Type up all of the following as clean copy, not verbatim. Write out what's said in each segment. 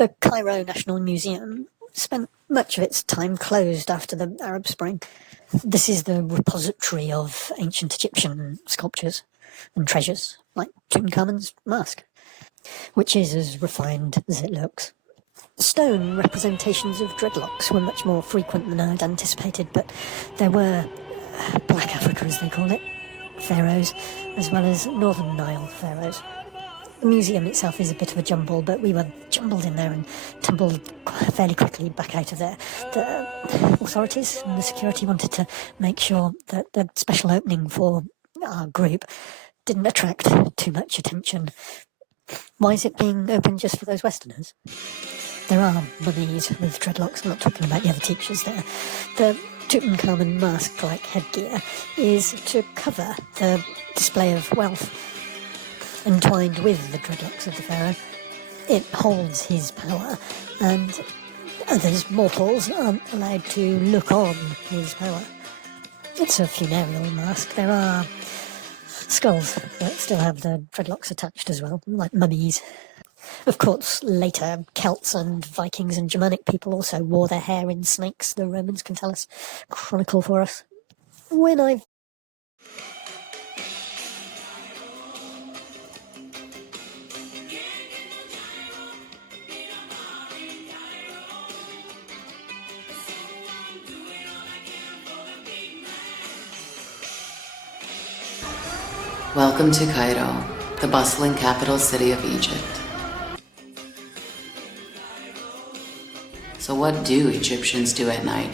The Cairo National Museum spent much of its time closed after the Arab Spring. This is the repository of ancient Egyptian sculptures and treasures, like Tutankhamun's mask, which is as refined as it looks. Stone representations of dreadlocks were much more frequent than I'd anticipated, but there were Black Africa, as they call it, pharaohs, as well as Northern Nile pharaohs. The museum itself is a bit of a jumble, but we were jumbled in there and tumbled fairly quickly back out of there. The authorities and the security wanted to make sure that the special opening for our group didn't attract too much attention. Why is it being open just for those Westerners? There are mummies with dreadlocks. I'm not talking about the other teachers there. The Tutankhamun mask-like headgear is to cover the display of wealth entwined with the dreadlocks of the pharaoh. It holds his power, and others, mortals, aren't allowed to look on his power. It's a funereal mask. There are skulls that still have the dreadlocks attached as well, like mummies. Of course, later, Celts and Vikings and Germanic people also wore their hair in snakes, the Romans can tell us, chronicle for us. When I've Welcome to Cairo, the bustling capital city of Egypt. So what do Egyptians do at night?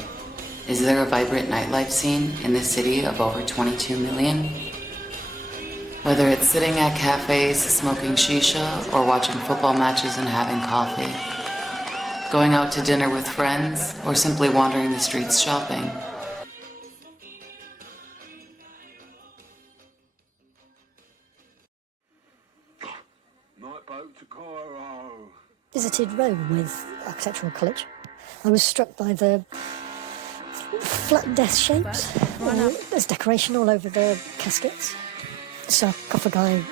Is there a vibrant nightlife scene in this city of over 22 million? Whether it's sitting at cafes, smoking shisha, or watching football matches and having coffee, going out to dinner with friends, or simply wandering the streets shopping, visited Rome with architectural college, I was struck by the flattened S shapes. There's decoration all over the caskets, sarcophagi,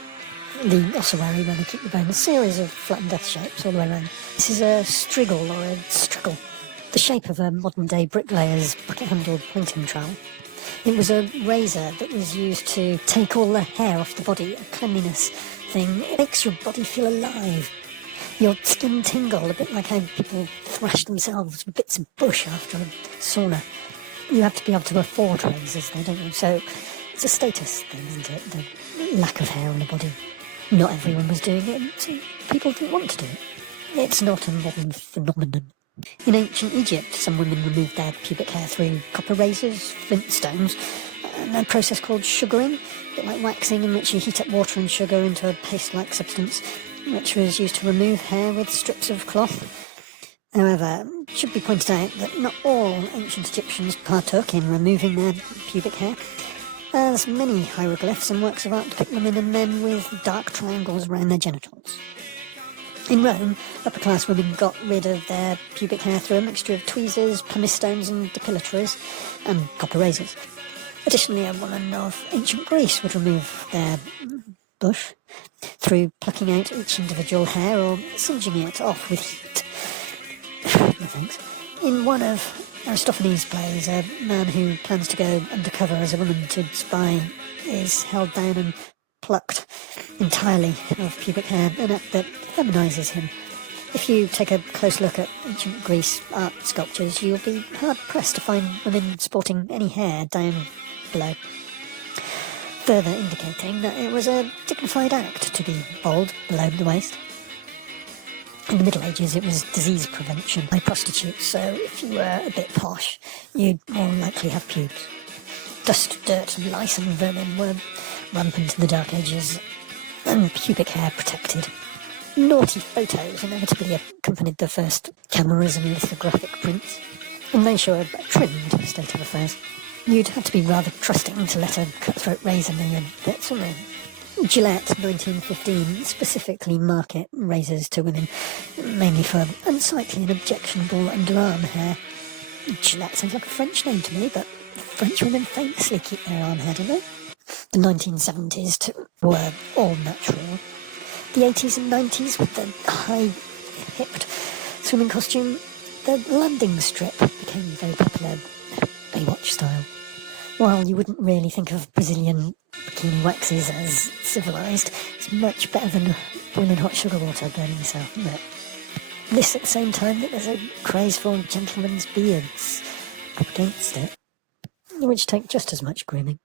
the ossuary where they keep the bone, a series of flattened S shapes all the way around. This is a striggle or a struggle, the shape of a modern-day bricklayer's bucket-handled pointing trowel. It was a razor that was used to take all the hair off the body, a cleanliness thing. It makes your body feel alive. Your skin tingle, a bit like how people thrash themselves with bits of bush after a sauna. You have to be able to afford razors though, don't you? So it's a status thing, isn't it? The lack of hair on the body. Not everyone was doing it, so people didn't want to do it. It's not a modern phenomenon. In ancient Egypt, some women removed their pubic hair through copper razors, flint stones, and a process called sugaring, a bit like waxing, in which you heat up water and sugar into a paste-like substance, which was used to remove hair with strips of cloth. However, it should be pointed out that not all ancient Egyptians partook in removing their pubic hair, as many hieroglyphs and works of art depict women and men with dark triangles around their genitals. In Rome, upper-class women got rid of their pubic hair through a mixture of tweezers, pumice stones and depilatories, and copper razors. Additionally, a woman of ancient Greece would remove their bush through plucking out each individual hair or singeing it off with heat. No thanks. In one of Aristophanes' plays, a man who plans to go undercover as a woman to spy is held down and plucked entirely of pubic hair, an act that feminizes him. If you take a close look at ancient Greece art sculptures, you'll be hard-pressed to find women sporting any hair down below, further indicating that it was a dignified act to be bald below the waist. In the Middle Ages, it was disease prevention by prostitutes, so if you were a bit posh, you'd more likely have pubes. Dust, dirt, lice and vermin were rampant in the Dark Ages, and pubic hair protected. Naughty photos inevitably accompanied the first cameras and lithographic prints, and they show a trimmed state of affairs. You'd have to be rather trusting to let a cutthroat razor know your bits, wouldn't you? Gillette 1915 specifically market razors to women, mainly for unsightly and objectionable underarm hair. Gillette sounds like a French name to me, but French women famously keep their arm hair, don't they? The 1970s were all natural. The 80s and 90s with the high-hipped Swimming costume, the landing strip became very popular, Baywatch style. While you wouldn't really think of Brazilian bikini waxes as civilised, it's much better than boiling hot sugar water burning yourself, isn't it? This at the same time that there's a craze for gentlemen's beards up against it, which take just as much grooming.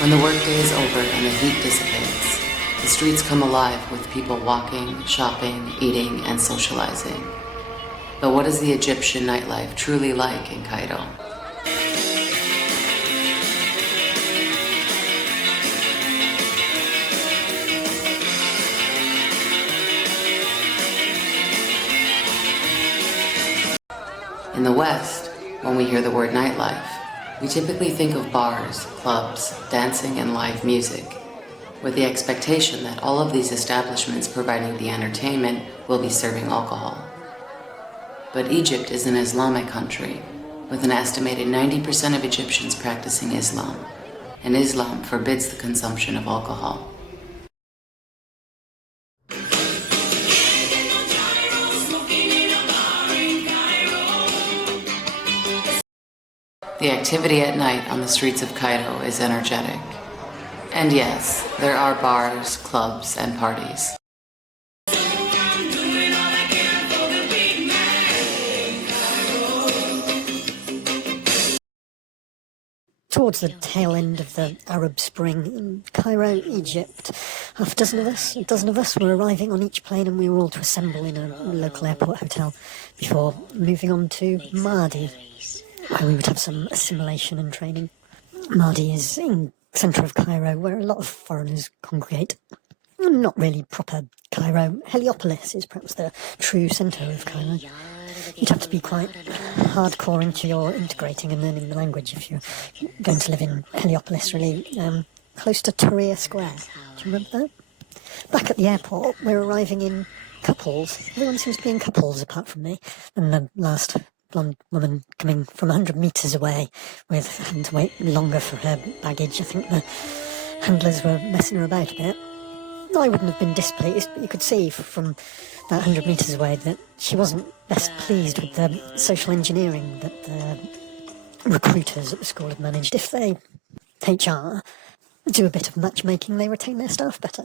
When the workday is over and the heat dissipates, the streets come alive with people walking, shopping, eating, and socializing. But what is the Egyptian nightlife truly like in Cairo? In the West, when we hear the word nightlife, we typically think of bars, clubs, dancing, and live music, with the expectation that all of these establishments providing the entertainment will be serving alcohol. But Egypt is an Islamic country, with an estimated 90% of Egyptians practicing Islam, and Islam forbids the consumption of alcohol. The activity at night on the streets of Cairo is energetic. And yes, there are bars, clubs, and parties. Towards the tail end of the Arab Spring in Cairo, Egypt, a dozen of us were arriving on each plane, and we were all to assemble in a local airport hotel before moving on to Mardi, where we would have some assimilation and training. Mardi is in the centre of Cairo, where a lot of foreigners congregate. Not really proper Cairo. Heliopolis is perhaps the true centre of Cairo. You'd have to be quite hardcore into your integrating and learning the language if you're going to live in Heliopolis, really. Close to Tahrir Square. Do you remember that? Back at the airport, we're arriving in couples. Everyone seems to be in couples apart from me and the last blonde woman coming from 100 metres away with having to wait longer for her baggage. I think the handlers were messing her about a bit. I wouldn't have been displeased, but you could see from that 100 metres away that she wasn't best pleased with the social engineering that the recruiters at the school had managed. If they, HR, do a bit of matchmaking, they retain their staff better.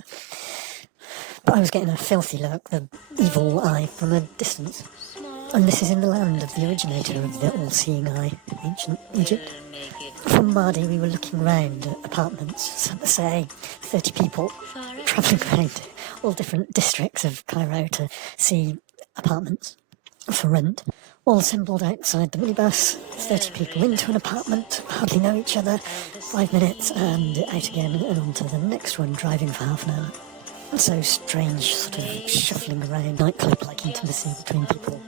But I was getting a filthy look, the evil eye, from a distance. And this is in the land of the originator of the all-seeing eye, ancient Egypt. From Mardi, we were looking round at apartments, say 30 people travelling around all different districts of Cairo to see apartments for rent. All assembled outside the minibus, 30 people into an apartment, hardly know each other, 5 minutes and out again and on to the next one, driving for half an hour. So strange, sort of shuffling around, nightclub-like intimacy between people.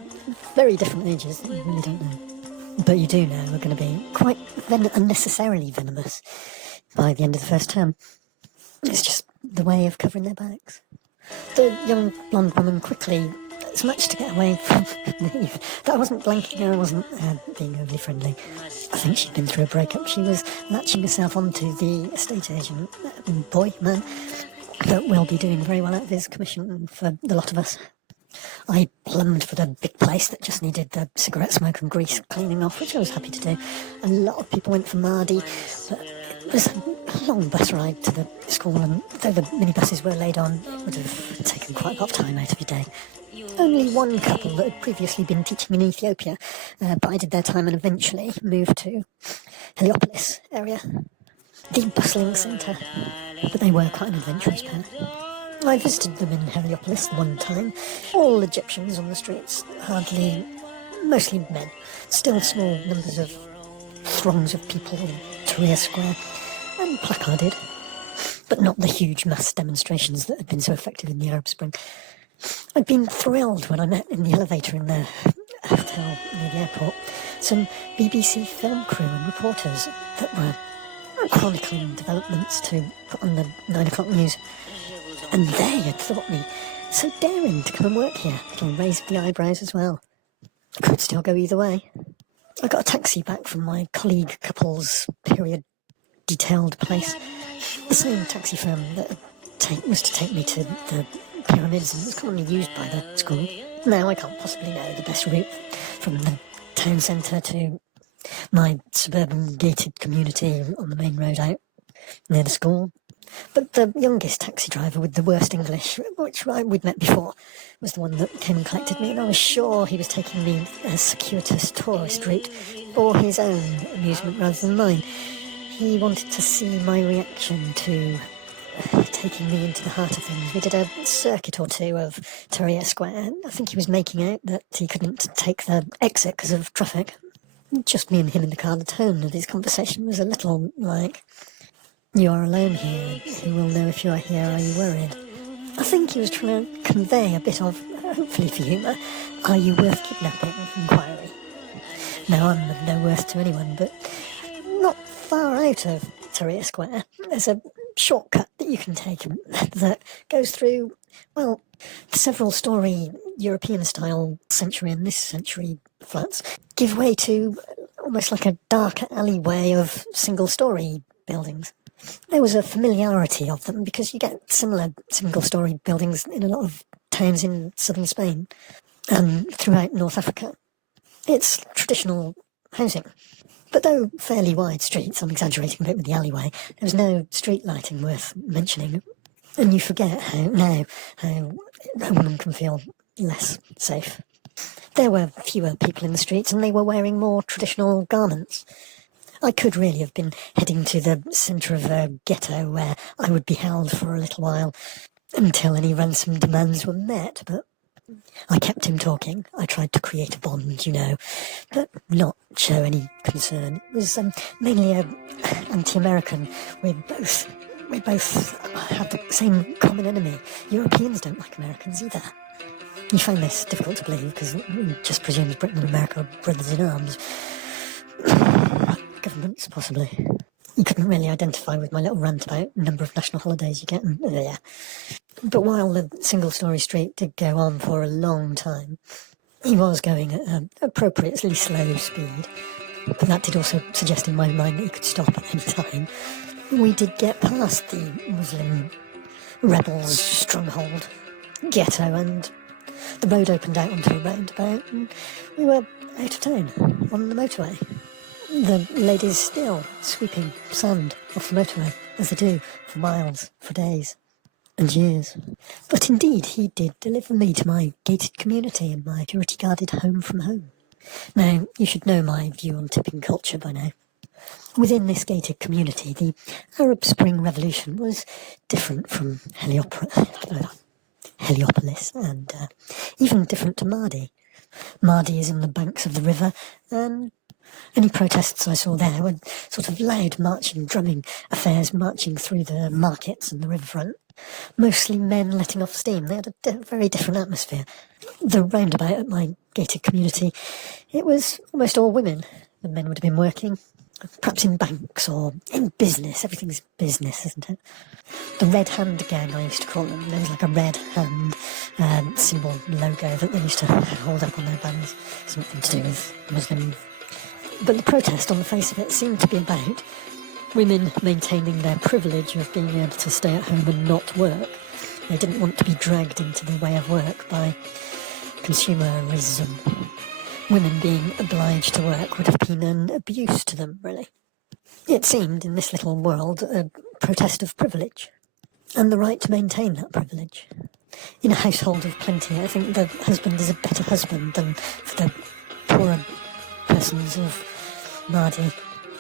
Very different ages, you really don't know. But you do know we're going to be quite unnecessarily venomous by the end of the first term. It's just the way of covering their backs. The young blonde woman quickly, as much to get away from me, that I wasn't blanking her, I wasn't being overly friendly. I think she'd been through a breakup. She was latching herself onto the estate agent, man, that will be doing very well out of his commission for the lot of us. I plumbed for the big place that just needed the cigarette smoke and grease cleaning off, which I was happy to do. A lot of people went for Mardi, but it was a long bus ride to the school, and though the minibuses were laid on, it would have taken quite a lot of time out of your day. Only one couple that had previously been teaching in Ethiopia bided their time and eventually moved to Heliopolis area, the bustling centre, but they were quite an adventurous pair. I visited them in Heliopolis one time. All Egyptians on the streets, mostly men. Still small numbers of throngs of people in Tahrir Square, and placarded, but not the huge mass demonstrations that had been so effective in the Arab Spring. I'd been thrilled when I met in the elevator in the hotel near the airport some BBC film crew and reporters that were chronicling developments to put on the 9 o'clock news. And they had thought me so daring to come and work here. Little raise of the eyebrows as well. Could still go either way. I got a taxi back from my colleague couple's period detailed place. The same taxi firm that was to take me to the pyramids and was commonly used by the school. Now I can't possibly know the best route from the town centre to my suburban gated community on the main road out near the school. But the youngest taxi driver with the worst English, which we'd met before, was the one that came and collected me, and I was sure he was taking me a circuitous tourist route for his own amusement rather than mine. He wanted to see my reaction to taking me into the heart of things. We did a circuit or two of Tahrir Square. I think he was making out that he couldn't take the exit because of traffic. Just me and him in the car. The tone of his conversation was a little like, "You are alone here. Who will know if you are here? Are you worried?" I think he was trying to convey a bit of, hopefully for humour, "Are you worth kidnapping?" inquiry. Now, I'm of no worth to anyone, but not far out of Tahrir Square, there's a shortcut that you can take that goes through, well, several-storey European-style century and this century flats give way to almost like a dark alleyway of single-storey buildings. There was a familiarity of them because you get similar single-storey buildings in a lot of towns in southern Spain and throughout North Africa. It's traditional housing. But though fairly wide streets, I'm exaggerating a bit with the alleyway, there was no street lighting worth mentioning. And you forget how a woman can feel less safe. There were fewer people in the streets and they were wearing more traditional garments. I could really have been heading to the centre of a ghetto where I would be held for a little while until any ransom demands were met, but I kept him talking. I tried to create a bond, but not show any concern. It was mainly anti-American. We both have the same common enemy. Europeans don't like Americans either. You find this difficult to believe because we just presumes Britain and America are brothers in arms. Governments, possibly. You couldn't really identify with my little rant about the number of national holidays you get. Yeah. But while the single-storey street did go on for a long time, he was going at an appropriately slow speed. But that did also suggest in my mind that he could stop at any time. We did get past the Muslim rebels' stronghold, ghetto, and the road opened out onto a roundabout, and we were out of town on the motorway. The ladies still sweeping sand off the motorway, as they do for miles, for days and years. But indeed, he did deliver me to my gated community and my security-guarded home from home. Now, you should know my view on tipping culture by now. Within this gated community, the Arab Spring Revolution was different from Heliopolis and even different to Mardi. Mardi is on the banks of the river, and any protests I saw there were sort of loud marching, drumming affairs marching through the markets and the riverfront. Mostly men letting off steam. They had a very different atmosphere. The roundabout at my gated community, it was almost all women. The men would have been working, perhaps in banks or in business. Everything's business, isn't it? The red hand gang, I used to call them. There was like a red hand symbol logo that they used to hold up on their bands. Something to do with Muslim. But the protest, on the face of it, seemed to be about women maintaining their privilege of being able to stay at home and not work. They didn't want to be dragged into the way of work by consumerism. Women being obliged to work would have been an abuse to them, really. It seemed, in this little world, a protest of privilege, and the right to maintain that privilege. In a household of plenty, I think the husband is a better husband than for the poorer persons of Mardi.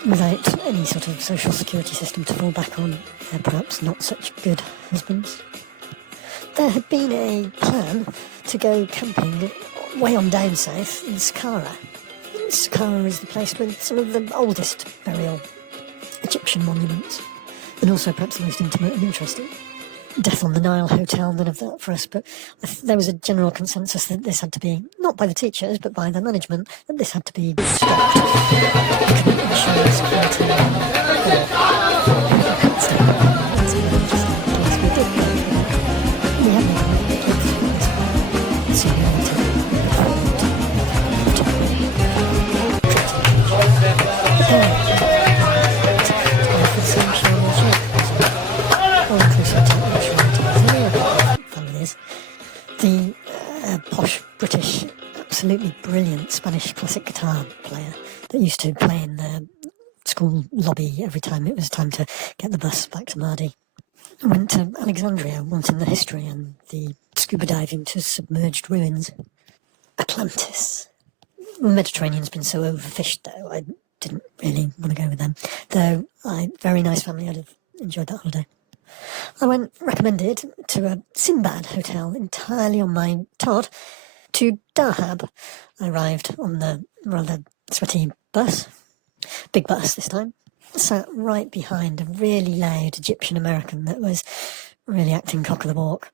Without any sort of social security system to fall back on, they're perhaps not such good husbands. There had been a plan to go camping way on down south in Saqqara. Saqqara is the place with some of the oldest burial Egyptian monuments, and also perhaps the most intimate and interesting. Death on the Nile Hotel, none of that for us, but there was a general consensus that this had to be, not by the teachers, but by the management, that this had to be stopped. We couldn't ensure security we had no used to play in the school lobby every time it was time to get the bus back to Mardi. I went to Alexandria, wanting the history and the scuba diving to submerged ruins. Atlantis. The Mediterranean's been so overfished, though, I didn't really want to go with them. Though, very nice family, I'd have enjoyed that holiday. I went recommended to a Sinbad hotel entirely on my Todd to Dahab. I arrived on the rather sweaty bus, big bus this time, sat right behind a really loud Egyptian American that was really acting cock of the walk.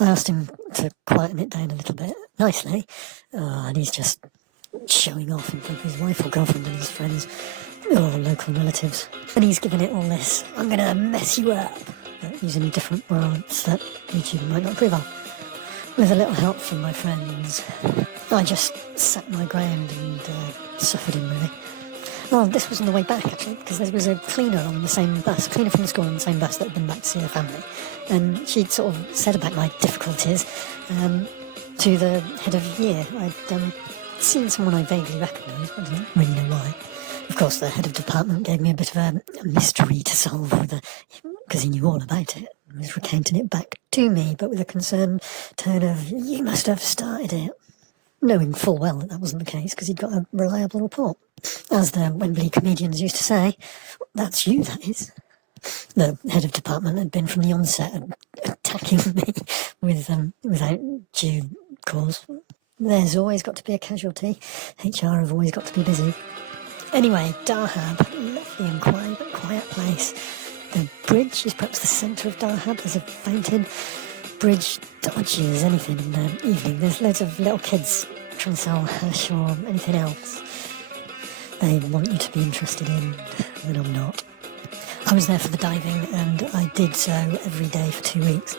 I asked him to quieten it down a little bit, nicely, and he's just showing off in front of his wife or girlfriend and his friends or local relatives. And he's giving it all this, I'm going to mess you up, using different words that YouTube might not approve of. With a little help from my friends, I just sat my ground and suffered him, really. Well, this was on the way back, actually, because there was a cleaner on the same bus, a cleaner from the school on the same bus that had been back to see her family. And she'd sort of said about my difficulties to the head of year. I'd seen someone I vaguely recognised, but I didn't really know why. Of course, the head of department gave me a bit of a mystery to solve, because he knew all about it. He was recounting it back to me, but with a concerned tone of, you must have started it. Knowing full well that that wasn't the case, because he'd got a reliable report. As the Wembley comedians used to say, that's you, that is. The head of department had been from the onset attacking me without due cause. There's always got to be a casualty. HR have always got to be busy. Anyway, Dahab, lovely and quiet place. The bridge is perhaps the centre of Dahab. There's a fountain. Bridge dodges anything in the evening. There's loads of little kids trying to sell hash or anything else they want you to be interested in, and I'm not. I was there for the diving, and I did so every day for 2 weeks.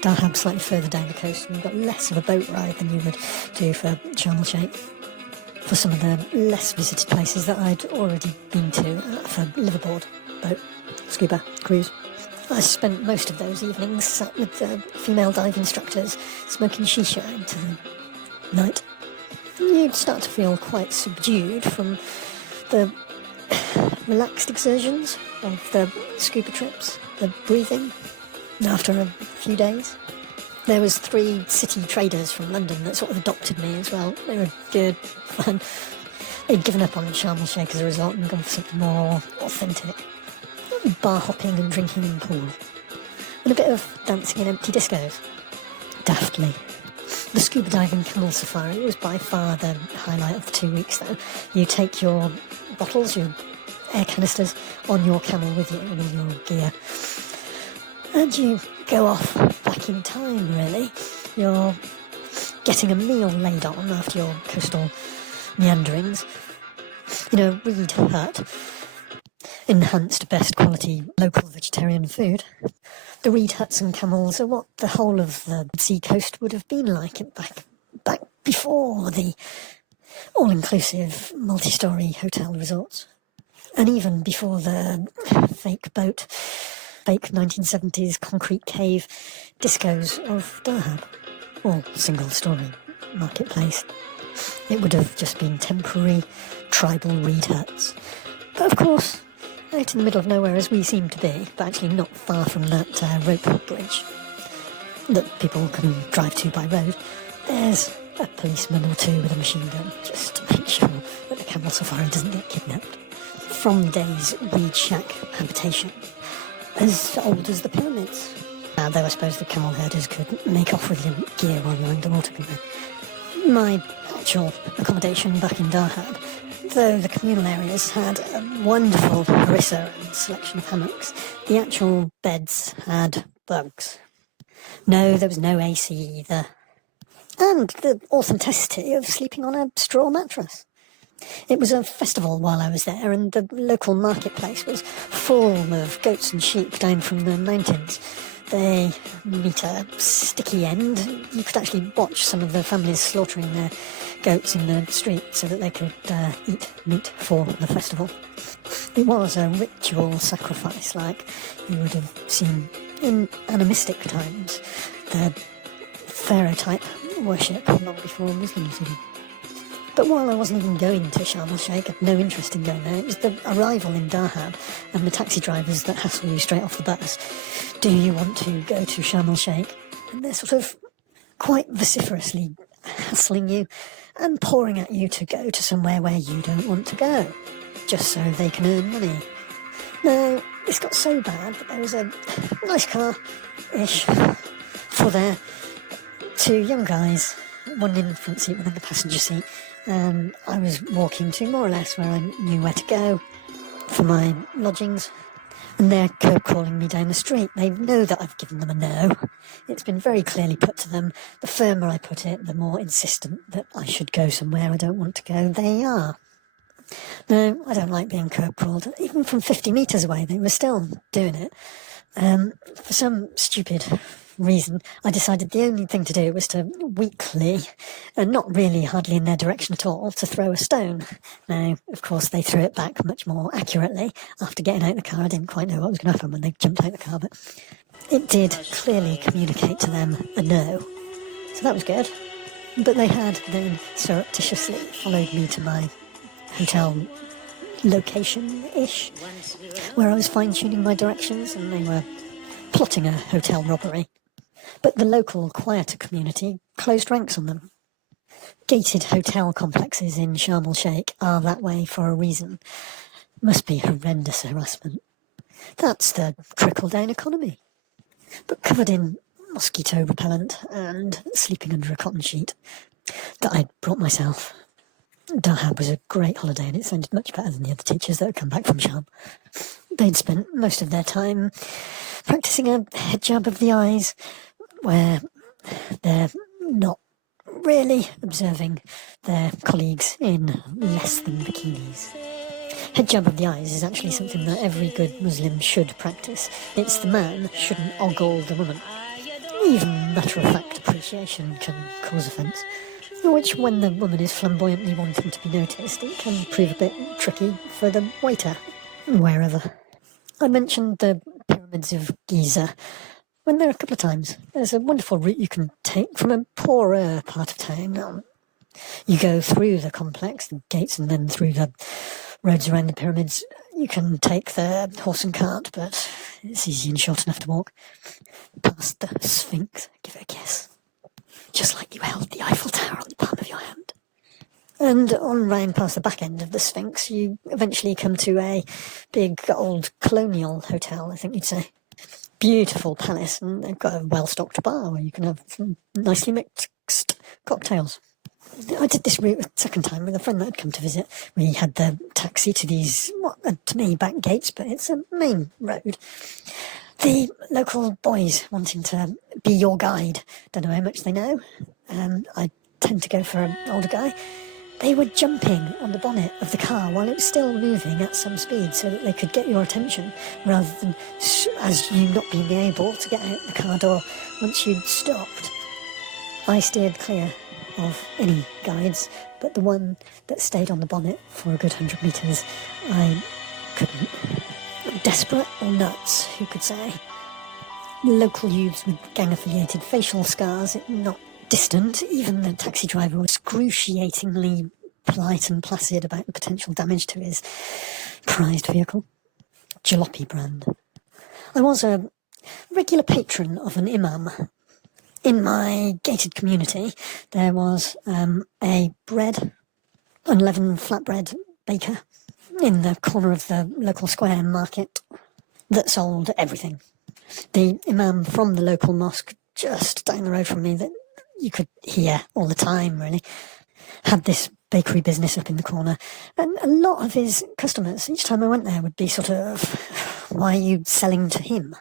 Dahab slightly further down the coast, and you've got less of a boat ride than you would do for Sharm el-Sheikh. For some of the less visited places that I'd already been to, for liveaboard, boat, scuba, cruise. I spent most of those evenings sat with the female dive instructors, smoking shisha into the night. You'd start to feel quite subdued from the relaxed exertions of the scuba trips, the breathing, after a few days. There was 3 city traders from London that sort of adopted me as well. They were good fun. They'd given up on Sharm el-Sheikh as a result and gone for something more authentic. Bar hopping and drinking in the pool. And a bit of dancing in empty discos. Daftly. The scuba diving camel safari was by far the highlight of the 2 weeks, though. You take your bottles, your air canisters, on your camel with you and in your gear. And you go off back in time, really. You're getting a meal laid on after your coastal meanderings. In a reed hut. Enhanced best quality local vegetarian food. The reed huts and camels are what the whole of the sea coast would have been like back before the all-inclusive multi-storey hotel resorts. And even before the fake boat, fake 1970s concrete cave discos of Dahab, or single-storey marketplace. It would have just been temporary tribal reed huts. But of course, out in the middle of nowhere as we seem to be, but actually not far from that rope bridge that people can drive to by road, there's a policeman or 2 with a machine gun, just to make sure that the camel safari doesn't get kidnapped. From the day's reed shack habitation, as old as the pyramids. Though I suppose the camel herders could make off with your gear while you're underwater, couldn't they? My actual accommodation back in Dahab, though the communal areas had a wonderful harissa and selection of hammocks, the actual beds had bugs. No, there was no AC either. And the authenticity of sleeping on a straw mattress. It was a festival while I was there, and the local marketplace was full of goats and sheep down from the mountains. They meet a sticky end. You could actually watch some of the families slaughtering their goats in the street so that they could eat meat for the festival. It was a ritual sacrifice like you would have seen in animistic times, the pharaoh type worship long before Muslims did. But while I wasn't even going to Sharm el-Sheikh, I had no interest in going there. It was the arrival in Dahab and the taxi drivers that hassle you straight off the bus. Do you want to go to Sharm el-Sheikh? And they're sort of quite vociferously hassling you and pouring at you to go to somewhere where you don't want to go, just so they can earn money. Now, this got so bad that there was a nice car-ish for their two young guys, one in the front seat, one in the passenger seat. And I was walking to more or less where I knew where to go for my lodgings. And they're curb calling me down the street. They know that I've given them a no. It's been very clearly put to them. The firmer I put it, the more insistent that I should go somewhere I don't want to go they are. No, I don't like being curb crawled. Even from 50 metres away, they were still doing it. For some stupid reason, I decided the only thing to do was to weakly, and not really hardly in their direction at all, to throw a stone. Now, of course, they threw it back much more accurately. After getting out of the car, I didn't quite know what was going to happen when they jumped out of the car, but it did clearly communicate to them a no. So that was good. But they had then surreptitiously followed me to my hotel location-ish, where I was fine-tuning my directions, and they were plotting a hotel robbery. But the local, quieter community closed ranks on them. Gated hotel complexes in Sharm el-Sheikh are that way for a reason. Must be horrendous harassment. That's the trickle-down economy. But covered in mosquito repellent and sleeping under a cotton sheet that I'd brought myself. Dahab was a great holiday, and it sounded much better than the other teachers that had come back from Sharm. They'd spent most of their time practising a head jab of the eyes, where they're not really observing their colleagues in less than bikinis. Head jab of the eyes is actually something that every good Muslim should practice. It's the man shouldn't ogle the woman. Even matter-of-fact appreciation can cause offence, which, when the woman is flamboyantly wanting to be noticed, it can prove a bit tricky for the waiter, wherever. I mentioned the pyramids of Giza. Went there a couple of times. There's a wonderful route you can take from a poorer part of town. You go through the complex, the gates, and then through the roads around the pyramids. You can take the horse and cart, but it's easy and short enough to walk. Past the Sphinx, give it a kiss. Just like you held the Eiffel Tower on the palm of your hand. And on round past the back end of the Sphinx, you eventually come to a big old colonial hotel, I think you'd say. Beautiful palace, and they've got a well-stocked bar where you can have some nicely mixed cocktails. I did this route a second time with a friend that had come to visit. We had the taxi to these, what are to me, back gates, but it's a main road. The local boys wanting to be your guide, don't know how much they know. I tend to go for an older guy. They were jumping on the bonnet of the car while it was still moving at some speed so that they could get your attention, rather than as you not being able to get out the car door once you'd stopped. I steered clear of any guides, but the one that stayed on the bonnet for a good 100 metres, I couldn't. Desperate or nuts, who could say? Local youths with gang-affiliated facial scars, not distant. Even the taxi driver was excruciatingly polite and placid about the potential damage to his prized vehicle. Jalopy brand. I was a regular patron of an imam. In my gated community, there was a unleavened flatbread baker in the corner of the local square market that sold everything. The imam from the local mosque just down the road from me that you could hear all the time, really, had this bakery business up in the corner. And a lot of his customers, each time I went there, would be sort of, why are you selling to him?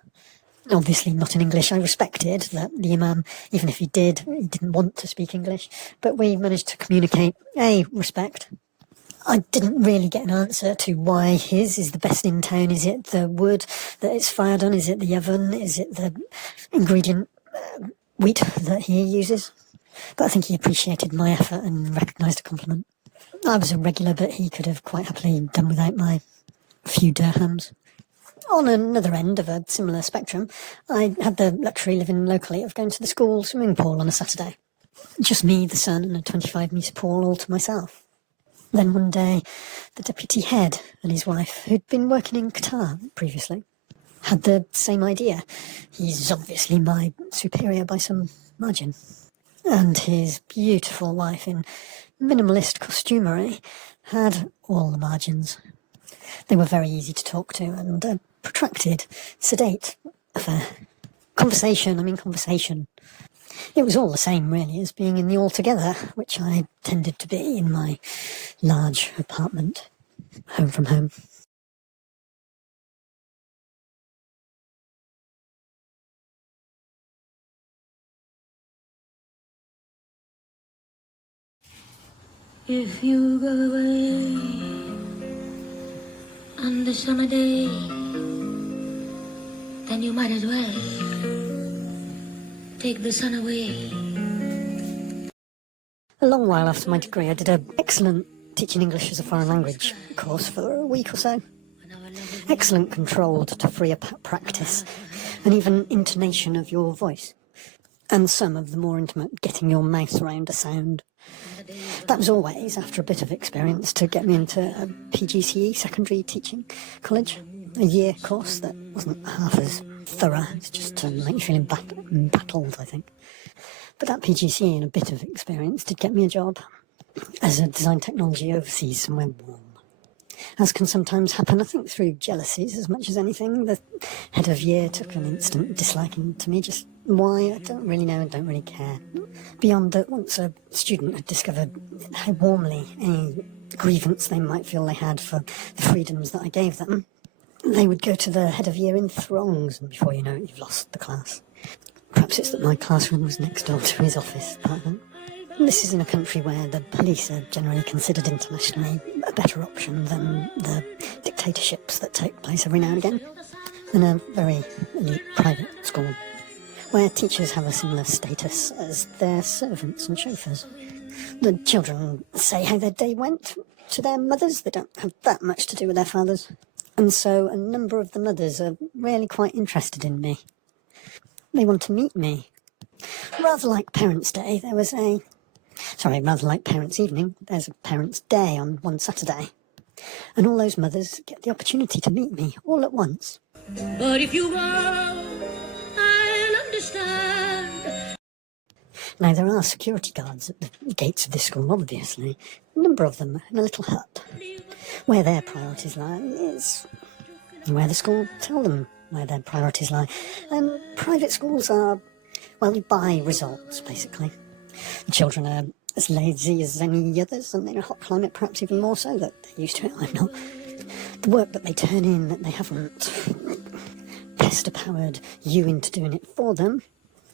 Obviously not in English. I respected that the imam, even if he didn't want to speak English, but we managed to communicate respect. I didn't really get an answer to why his is the best in town. Is it the wood that it's fired on? Is it the oven? Is it the ingredient wheat that he uses? But I think he appreciated my effort and recognised a compliment. I was a regular, but he could have quite happily done without my few dirhams. On another end of a similar spectrum, I had the luxury living locally of going to the school swimming pool on a Saturday. Just me, the sun, and a 25-metre pool all to myself. Then one day, the deputy head and his wife, who'd been working in Qatar previously, had the same idea. He's obviously my superior by some margin. And his beautiful wife in minimalist costumery had all the margins. They were very easy to talk to and a protracted, sedate affair. Conversation. It was all the same, really, as being in the altogether, which I tended to be in my large apartment, home from home. If you go away on the summer day, then you might as well take the sun away. A long while after my degree, I did an excellent teaching English as a foreign language course for a week or so. Excellent controlled to free up practice and even intonation of your voice. And some of the more intimate getting your mouth around a sound. That was always after a bit of experience to get me into a PGCE secondary teaching college, a year course that wasn't half as thorough. It's just to make you feel embattled, I think. But that PGCE and a bit of experience did get me a job as a design technology overseas somewhere warm. As can sometimes happen, I think through jealousies as much as anything. The head of year took an instant disliking to me, just why, I don't really know and don't really care. Beyond that, once a student had discovered how warmly any grievance they might feel they had for the freedoms that I gave them, they would go to the head of year in throngs, and before you know it, you've lost the class. Perhaps it's that my classroom was next door to his office apartment. This is in a country where the police are generally considered internationally a better option than the dictatorships that take place every now and again, and a very elite private school, where teachers have a similar status as their servants and chauffeurs. The children say how their day went to their mothers. They don't have that much to do with their fathers. And so a number of the mothers are really quite interested in me. They want to meet me. Rather like Parents' Day, rather like Parents' Evening, there's a Parents' Day on one Saturday. And all those mothers get the opportunity to meet me all at once. But if you want, I'll understand. Now, there are security guards at the gates of this school, obviously. A number of them in a little hut. Where their priorities lie is where the school tell them where their priorities lie. And private schools are, well, by results, basically. The children are as lazy as any others, and in a hot climate perhaps even more so, that they're used to it, I'm not. The work that they turn in, that they haven't pester-powered you into doing it for them,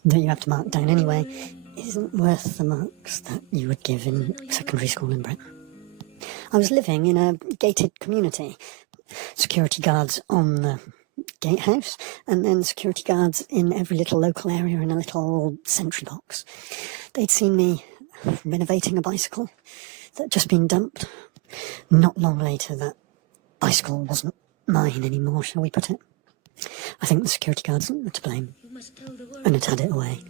that you have to mark down anyway, isn't worth the marks that you would give in secondary school in Britain. I was living in a gated community, security guards on the gatehouse, and then security guards in every little local area in a little sentry box. They'd seen me renovating a bicycle that had just been dumped. Not long later, that bicycle wasn't mine anymore, shall we put it. I think the security guards were to blame, and had had it away.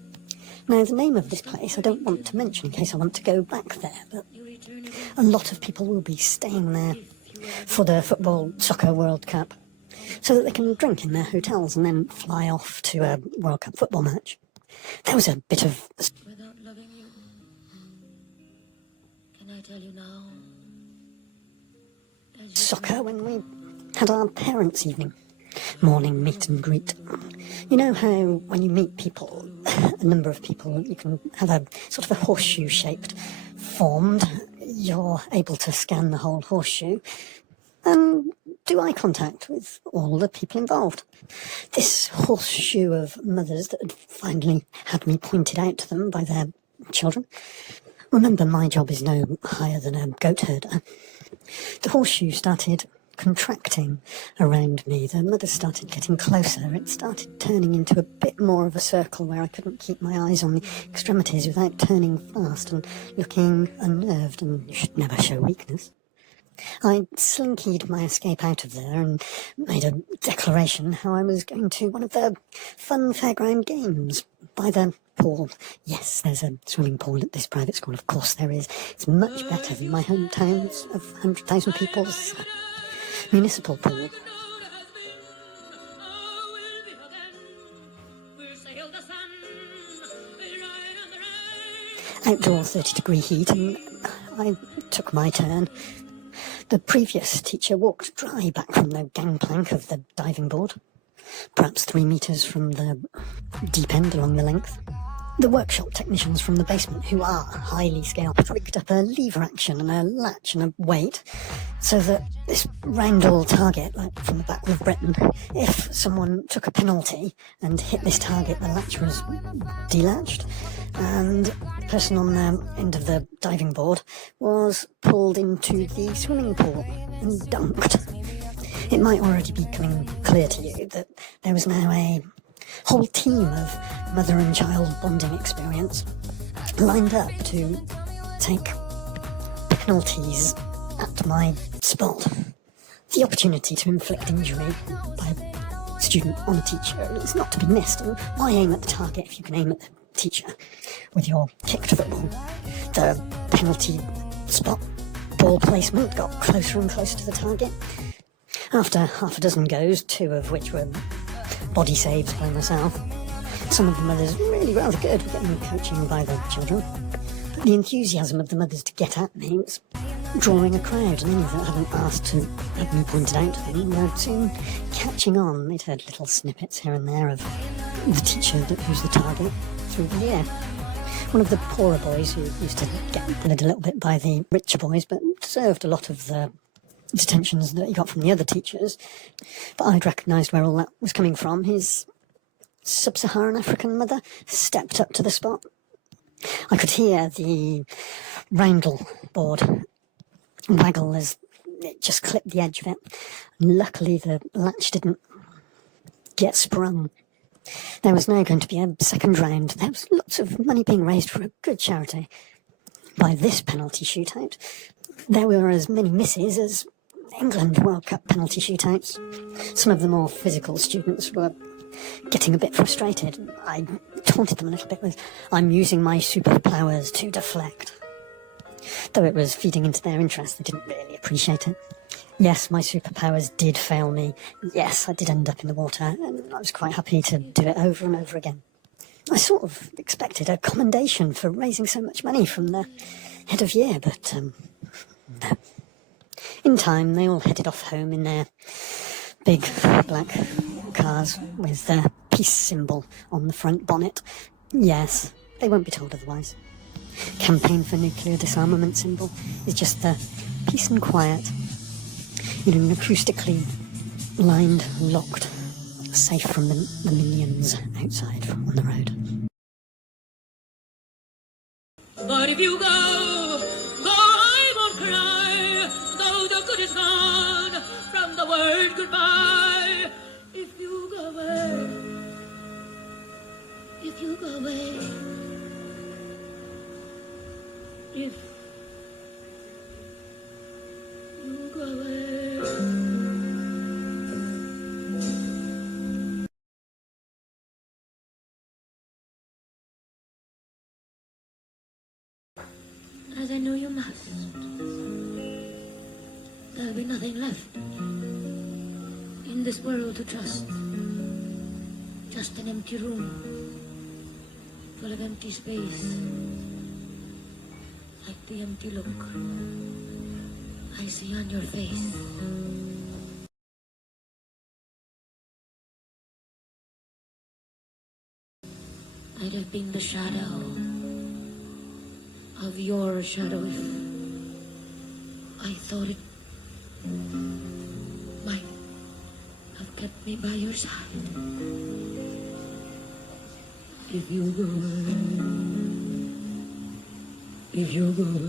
Now, the name of this place I don't want to mention in case I want to go back there, but a lot of people will be staying there for the soccer World Cup, so that they can drink in their hotels and then fly off to a World Cup football match. There was a bit of Without loving you, can I tell you now? soccer when we had our parents' evening. Morning meet and greet. You know how when you meet people, a number of people, you can have a sort of a horseshoe-shaped formed. You're able to scan the whole horseshoe and do eye contact with all the people involved. This horseshoe of mothers that had finally had me pointed out to them by their children. Remember, my job is no higher than a goat herder. The horseshoe started contracting around me. The mothers started getting closer. It started turning into a bit more of a circle where I couldn't keep my eyes on the extremities without turning fast and looking unnerved, and you should never show weakness. I slinkied my escape out of there and made a declaration how I was going to one of the fun fairground games by the pool. Yes, there's a swimming pool at this private school, of course there is. It's much better than my hometown's of 100,000 people's municipal pool. Outdoor 30-degree heat, and I took my turn. The previous teacher walked dry back from the gangplank of the diving board, perhaps 3 metres from the deep end along the length. The workshop technicians from the basement, who are highly skilled, rigged up a lever action and a latch and a weight, so that this roundel target, like from the Battle of Britain, if someone took a penalty and hit this target, the latch was delatched, and the person on the end of the diving board was pulled into the swimming pool and dunked. It might already be coming clear to you that there was now a whole team of mother and child bonding experience lined up to take penalties at my spot. The opportunity to inflict injury by a student on a teacher is not to be missed, and why aim at the target if you can aim at the teacher with your kicked football? The penalty spot ball placement got closer and closer to the target. After half a dozen goes, 2 of which were body saves by myself, some of the mothers really rather good at getting coaching by the children. But the enthusiasm of the mothers to get at me was drawing a crowd, and any that hadn't asked to have me pointed out to them were soon catching on. They'd heard little snippets here and there of the teacher that was the target through the year. One of the poorer boys who used to get bullied a little bit by the richer boys, but deserved a lot of the detentions that he got from the other teachers, but I'd recognised where all that was coming from. His sub-Saharan African mother stepped up to the spot. I could hear the roundel board waggle as it just clipped the edge of it. Luckily the latch didn't get sprung. There was now going to be a second round. There was lots of money being raised for a good charity by this penalty shootout. There were as many misses as England World Cup penalty shootouts. Some of the more physical students were getting a bit frustrated. I taunted them a little bit with, I'm using my superpowers to deflect. Though it was feeding into their interest, they didn't really appreciate it. Yes, my superpowers did fail me. Yes, I did end up in the water, and I was quite happy to do it over and over again. I sort of expected a commendation for raising so much money from the head of year, but no. In time, they all headed off home in their big black cars with their peace symbol on the front bonnet. Yes, they won't be told otherwise. Campaign for nuclear disarmament symbol is just the peace and quiet in an acoustically lined, locked, safe from the minions outside on the road. But if you go, I won't cry, though the good is gone from the word goodbye. If you go away, if you go away, if you go away. As I know you must, there'll be nothing left in this world to trust. Just an empty room full of empty space, like the empty look I see on your face. I'd have been the shadow of your shadow if I thought it might have kept me by your side. If you go away, if you go away.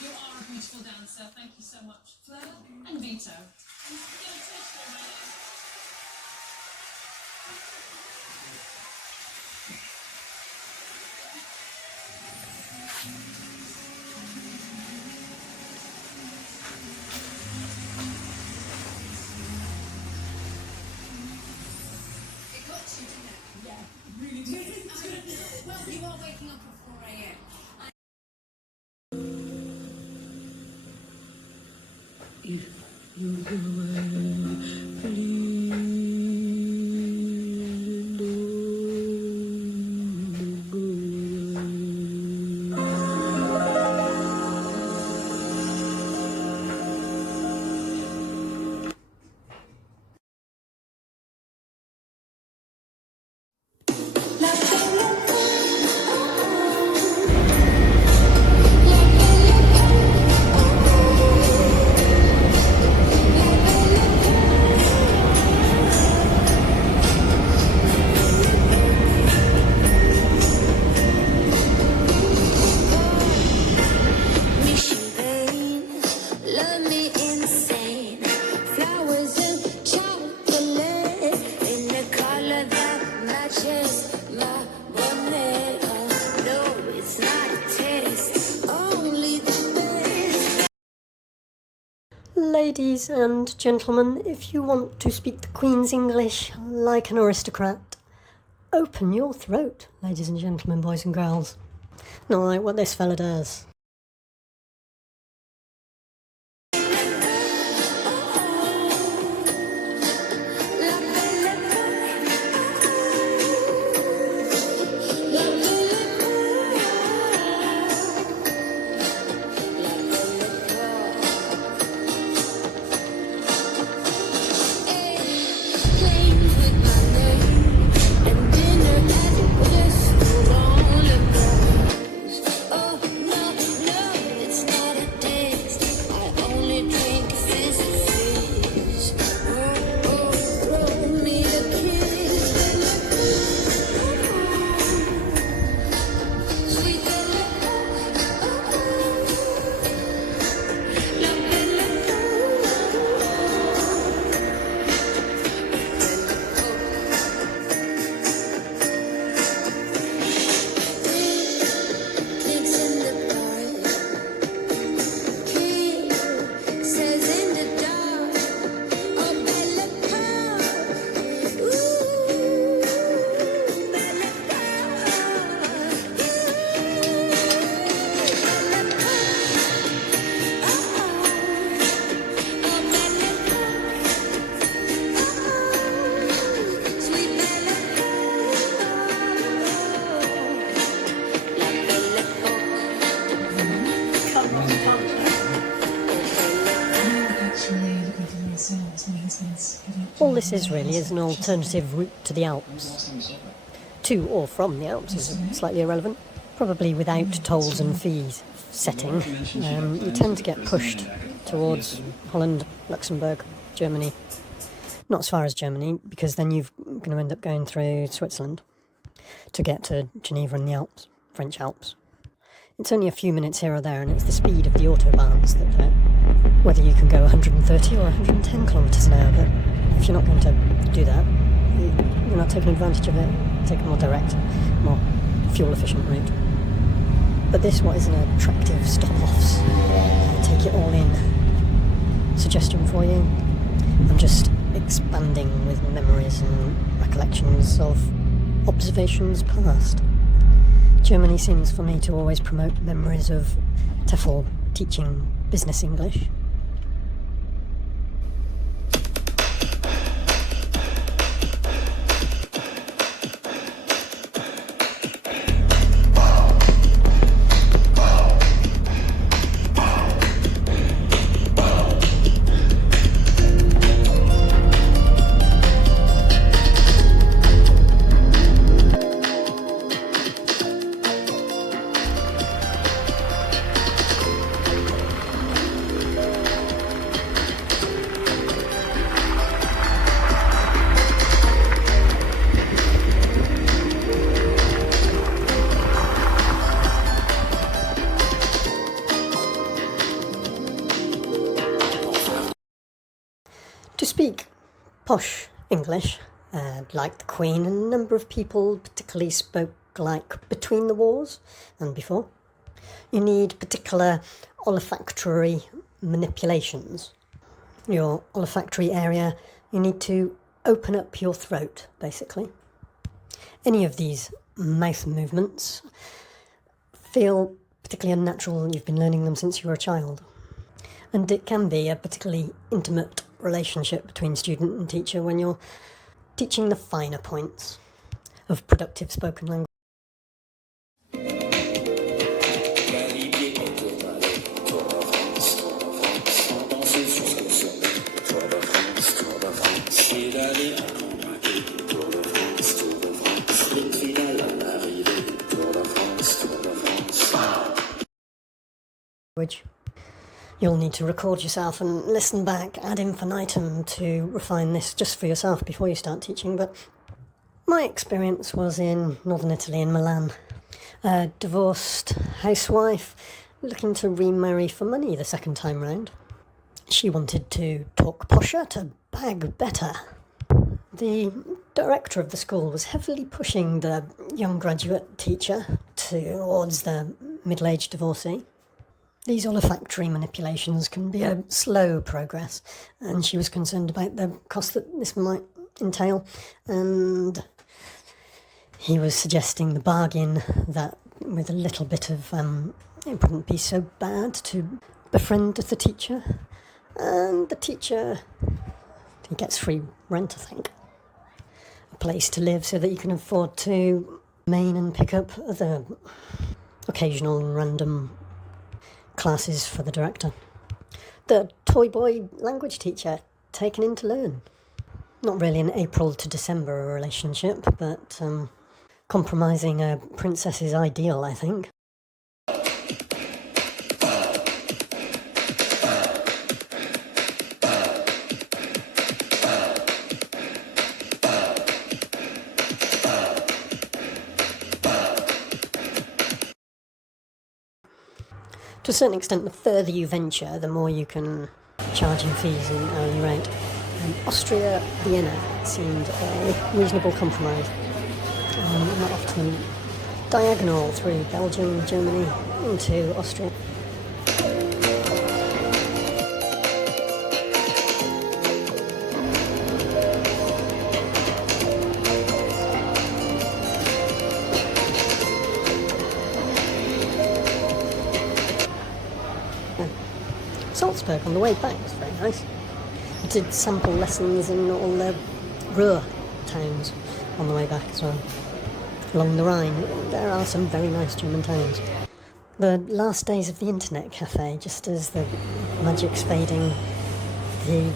You are a beautiful dancer. Thank you so much, Fleur and Vito. Well, you are waking up at 4 a.m. If you go away, please don't go Ladies and gentlemen, if you want to speak the Queen's English like an aristocrat, open your throat, ladies and gentlemen, boys and girls. Not like what this fella does. All this is really is an alternative route to the Alps. To or from the Alps is slightly irrelevant. Probably without tolls and fees setting, you tend to get pushed towards Holland, Luxembourg, Germany. Not as far as Germany, because then you're going to end up going through Switzerland to get to Geneva and the Alps, French Alps. It's only a few minutes here or there, and it's the speed of the autobahns that whether you can go 130 or 110 kilometres an hour, but if you're not going to do that, you're not taking advantage of it. Take a more direct, more fuel-efficient route. But this, what is an attractive stop-offs, take it all in suggestion for you. I'm just expanding with memories and recollections of observations past. Germany seems for me to always promote memories of tefl teaching business English. To speak posh English, like the Queen, and a number of people particularly spoke like between the wars and before. you need particular olfactory manipulations. Your olfactory area, you need to open up your throat, basically. Any of these mouth movements feel particularly unnatural. You've been learning them since you were a child. And it can be a particularly intimate relationship between student and teacher when you're teaching the finer points of productive spoken language. You'll need to record yourself and listen back ad infinitum to refine this just for yourself before you start teaching, but my experience was in northern Italy, in Milan. A divorced housewife looking to remarry for money the second time round. She wanted to talk posher, to bag better. The director of the school was heavily pushing the young graduate teacher towards the middle-aged divorcee. These olfactory manipulations can be a slow progress, and she was concerned about the cost that this might entail, and he was suggesting the bargain that with a little bit of, it wouldn't be so bad to befriend the teacher, and the teacher, he gets free rent, I think, a place to live so that you can afford to main and pick up other occasional and random classes for the director. The toy boy language teacher taken in to learn. Not really an April to December relationship, but compromising a princess's ideal, I think. To a certain extent, the further you venture, the more you can charge in fees and hourly rate. Austria, Vienna seemed a reasonable compromise. Not often diagonal through Belgium, Germany, into Austria. Salzburg on the way back was very nice. I did sample lessons in all the Ruhr towns on the way back as well. Along the Rhine, there are some very nice German towns. The last days of the internet cafe, just as the magic's fading, the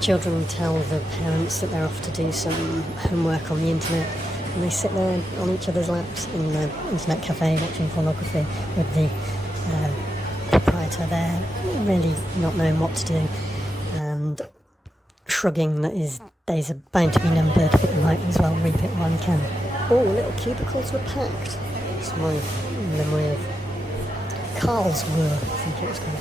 children tell the parents that they're off to do some homework on the internet, and they sit there on each other's laps in the internet cafe watching pornography with the proprietor there, really not knowing what to do, and shrugging that his days are bound to be numbered, but you might as well reap it while you can. Oh, little cubicles were packed. It's my memory of Karlsruhe, I think it was called.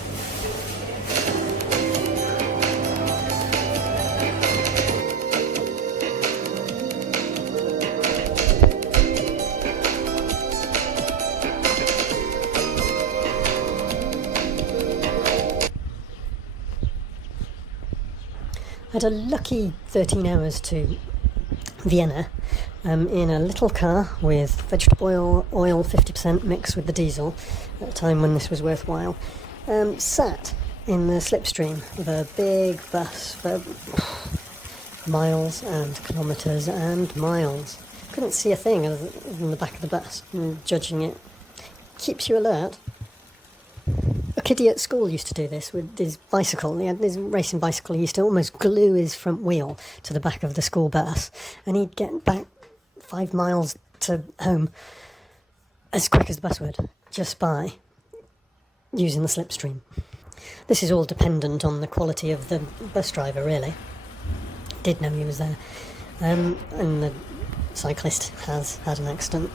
I had a lucky 13 hours to Vienna in a little car with vegetable oil 50% mixed with the diesel at a time when this was worthwhile. Sat in the slipstream of a big bus for miles and kilometres and miles. Couldn't see a thing other than the back of the bus, and judging it keeps you alert. A kiddie at school used to do this with his bicycle. He had his racing bicycle. He used to almost glue his front wheel to the back of the school bus, and he'd get back 5 miles to home as quick as the bus would, just by using the slipstream. This is all dependent on the quality of the bus driver, really. Did know he was there. And the cyclist has had an accident.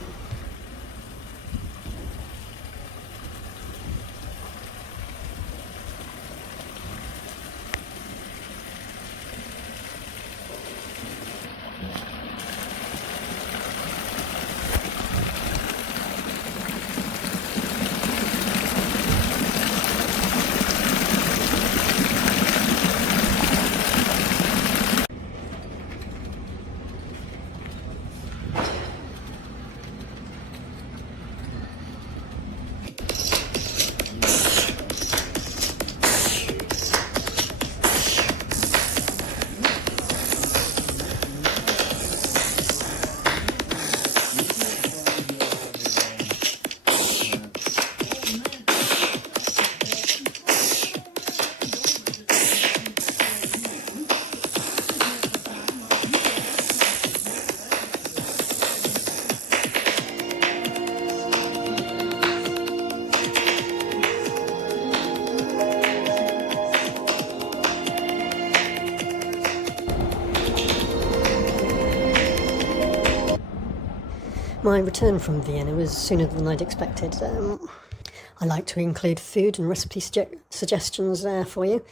My return from Vienna was sooner than I'd expected. I like to include food and recipe suggestions there for you.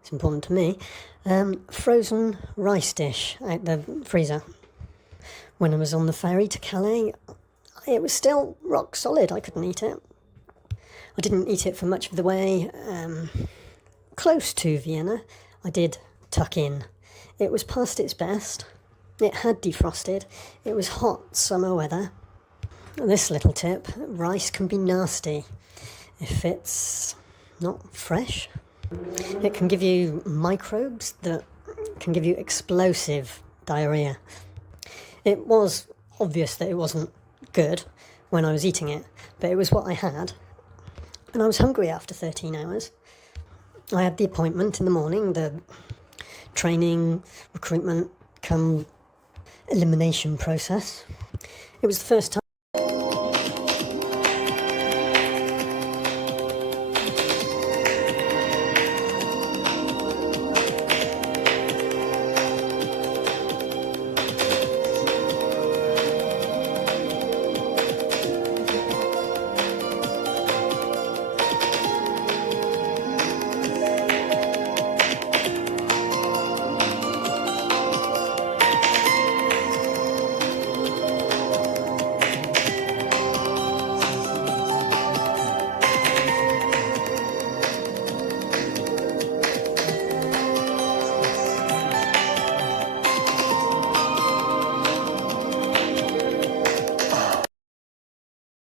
It's important to me. Frozen rice dish out the freezer. When I was on the ferry to Calais, it was still rock solid. I couldn't eat it. I didn't eat it for much of the way. Close to Vienna, I did tuck in. It was past its best. It had defrosted. It was hot summer weather. This little tip, rice can be nasty if it's not fresh. It can give you microbes that can give you explosive diarrhoea. It was obvious that it wasn't good when I was eating it, but it was what I had. And I was hungry after 13 hours. I had the appointment in the morning, the training, recruitment, come elimination process. It was the first time.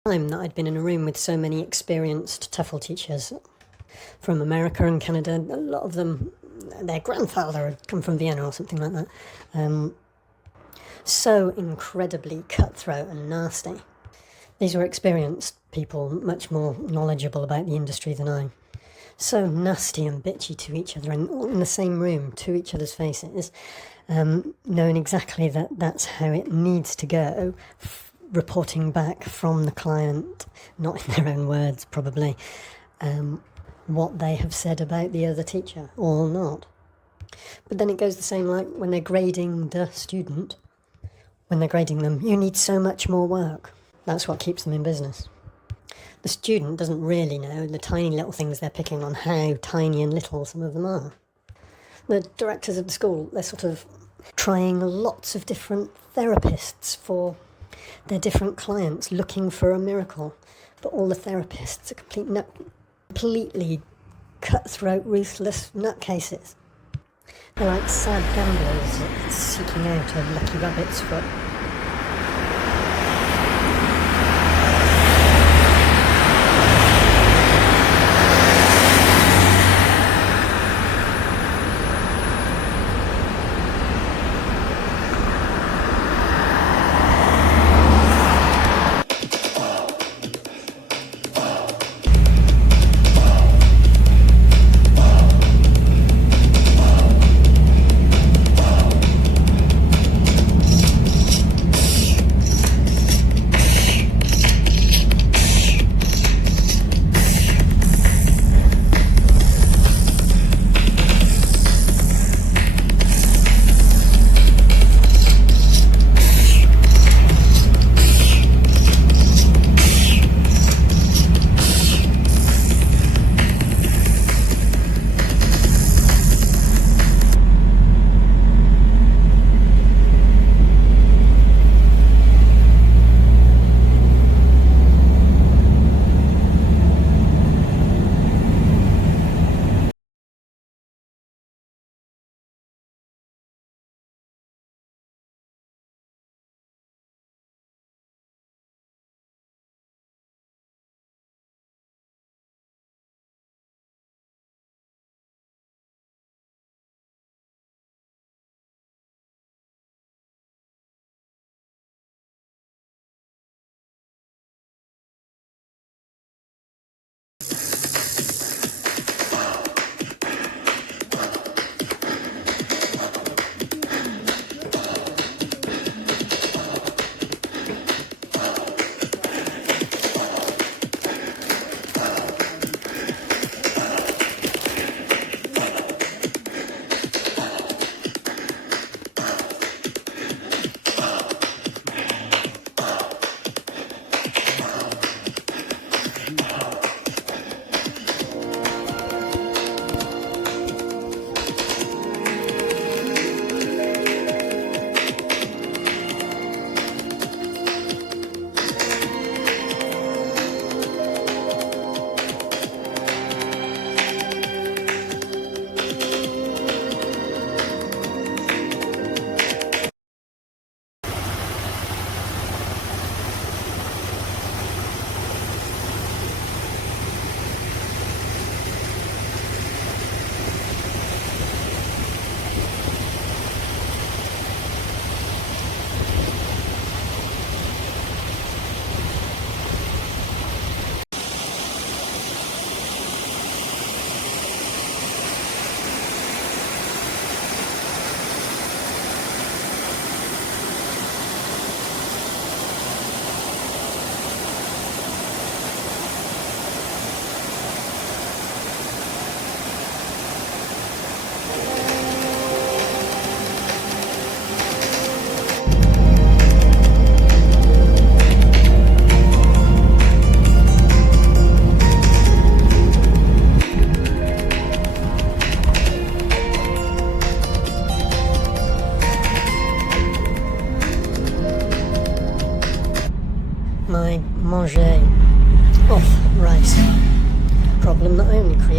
Time that I'd been in a room with so many experienced TEFL teachers from America and Canada. A lot of them, their grandfather had come from Vienna or something like that. So incredibly cutthroat and nasty. These were experienced people, much more knowledgeable about the industry than I. So nasty and bitchy to each other, and all in the same room, to each other's faces, knowing exactly that that's how it needs to go, reporting back from the client, not in their own words probably, what they have said about the other teacher or not. But then it goes the same like when they're grading the student. When they're grading them, you need so much more work. That's what keeps them in business. The student doesn't really know the tiny little things they're picking on, how tiny and little some of them are. The directors of the school, they're sort of trying lots of different therapists for their different clients, looking for a miracle. But all the therapists are completely cutthroat, ruthless nutcases. They're like sad gamblers seeking out a lucky rabbit's foot.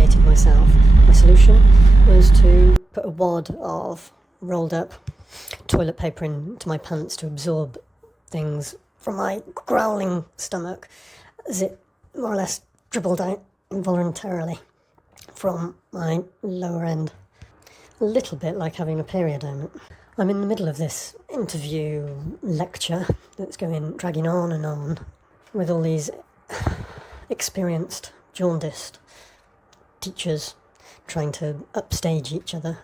created myself. My solution was to put a wad of rolled up toilet paper into my pants to absorb things from my growling stomach as it more or less dribbled out involuntarily from my lower end. A little bit like having a period moment. I'm in the middle of this interview lecture that's dragging on and on with all these experienced, jaundiced teachers trying to upstage each other,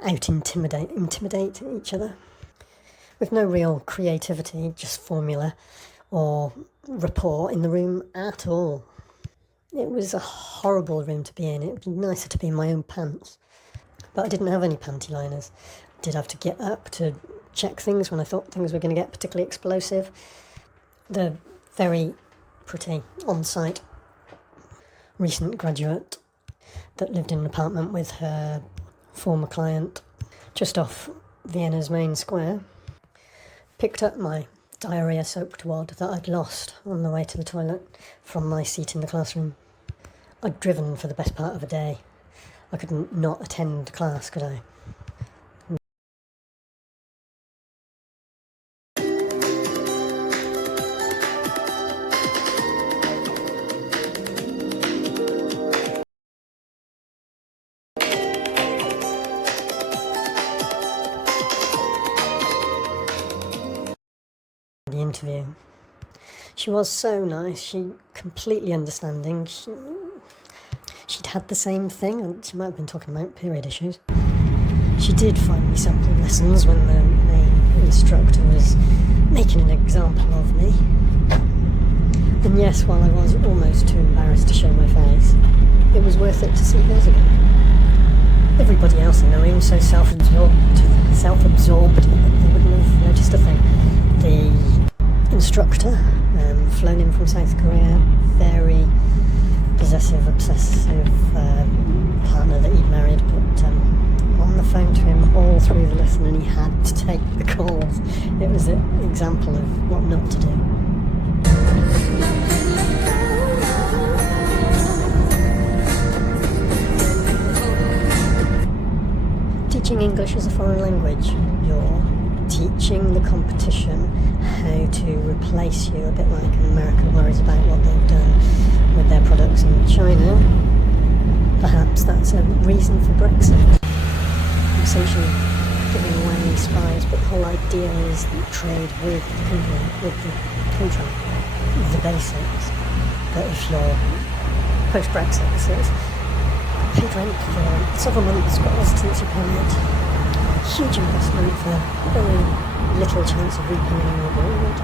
intimidate each other, with no real creativity, just formula or rapport in the room at all. It was a horrible room to be in. It would be nicer to be in my own pants. But I didn't have any panty liners. I did have to get up to check things when I thought things were going to get particularly explosive. The very pretty on-site recent graduate that lived in an apartment with her former client just off Vienna's main square picked up my diarrhea-soaked wad that I'd lost on the way to the toilet from my seat in the classroom. I'd driven for the best part of a day. I couldn't not attend class, could I? The interview. She was so nice, she completely understanding. She'd had the same thing, and she might have been talking about period issues. She did find me sample lessons when the main instructor was making an example of me. And yes, while I was almost too embarrassed to show my face, it was worth it to see hers again. Everybody else I know, he was so self-absorbed, they wouldn't have noticed a thing. The instructor, flown in from South Korea, very possessive, obsessive partner that he'd married, but on the phone to him all through the lesson, and he had to take the calls. It was an example of what not to do. Teaching English as a foreign language, you're teaching the competition how to replace you, a bit like America worries about what they've done with their products in China. Perhaps that's a reason for Brexit. Essentially giving away spies, but the whole idea is trade with the people, with the country, the basics. But if you're post-Brexit, this is paid rent for several months, got residency permit, huge investment for very little chance of repaying your reward,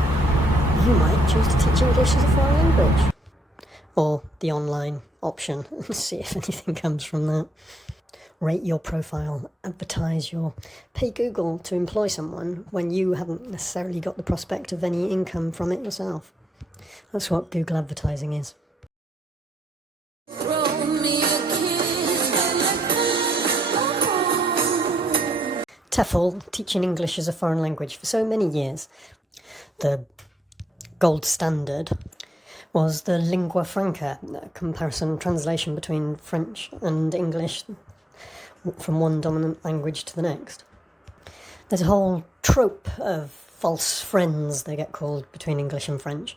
you might choose to teach English as a foreign language. Or the online option, and see if anything comes from that. Rate your profile, advertise pay Google to employ someone when you haven't necessarily got the prospect of any income from it yourself. That's what Google advertising is. TEFL, teaching English as a foreign language, for so many years, the gold standard was the lingua franca, comparison, translation between French and English from one dominant language to the next. There's a whole trope of false friends, they get called, between English and French.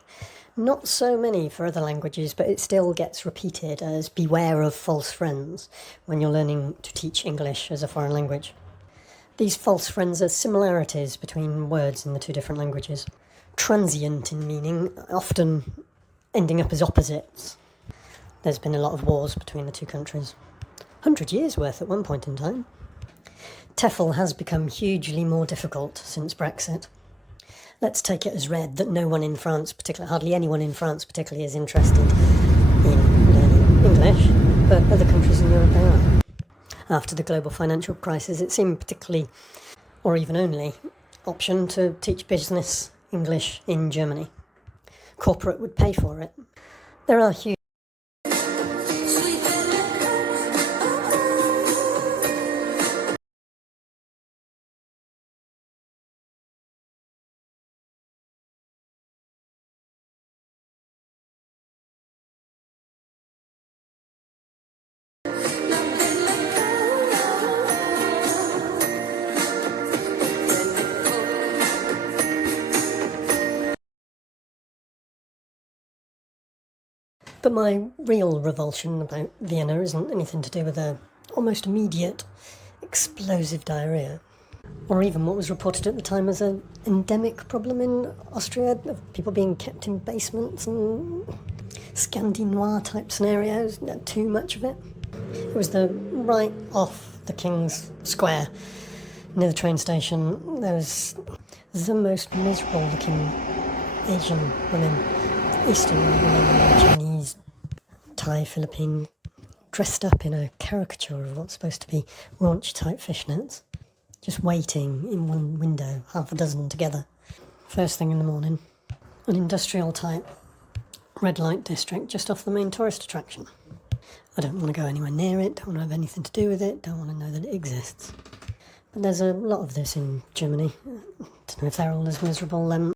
Not so many for other languages, but it still gets repeated as beware of false friends when you're learning to teach English as a foreign language. These false friends are similarities between words in the two different languages. Transient in meaning, often ending up as opposites. There's been a lot of wars between the two countries. 100 years worth at one point in time. TEFL has become hugely more difficult since Brexit. Let's take it as read that no one in France, hardly anyone in France particularly, is interested in learning English, but other countries in Europe they are. After the global financial crisis, it seemed particularly, or even only, option to teach business English in Germany. Corporate would pay for it. There are huge But my real revulsion about Vienna isn't anything to do with the almost immediate explosive diarrhoea, or even what was reported at the time as an endemic problem in Austria of people being kept in basements and Scandinois type scenarios, too much of it. It was the right off the King's Square near the train station. There was the most miserable looking Asian women, Eastern women, Chinese, Thai, Philippine, dressed up in a caricature of what's supposed to be raunch type fishnets, just waiting in one window, half a dozen together. First thing in the morning, an industrial type red light district just off the main tourist attraction. I don't want to go anywhere near it, don't want to have anything to do with it, don't want to know that it exists. But there's a lot of this in Germany. I don't know if they're all as miserable.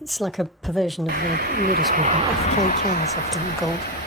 It's like a perversion of the nudist movement. FKK is often called.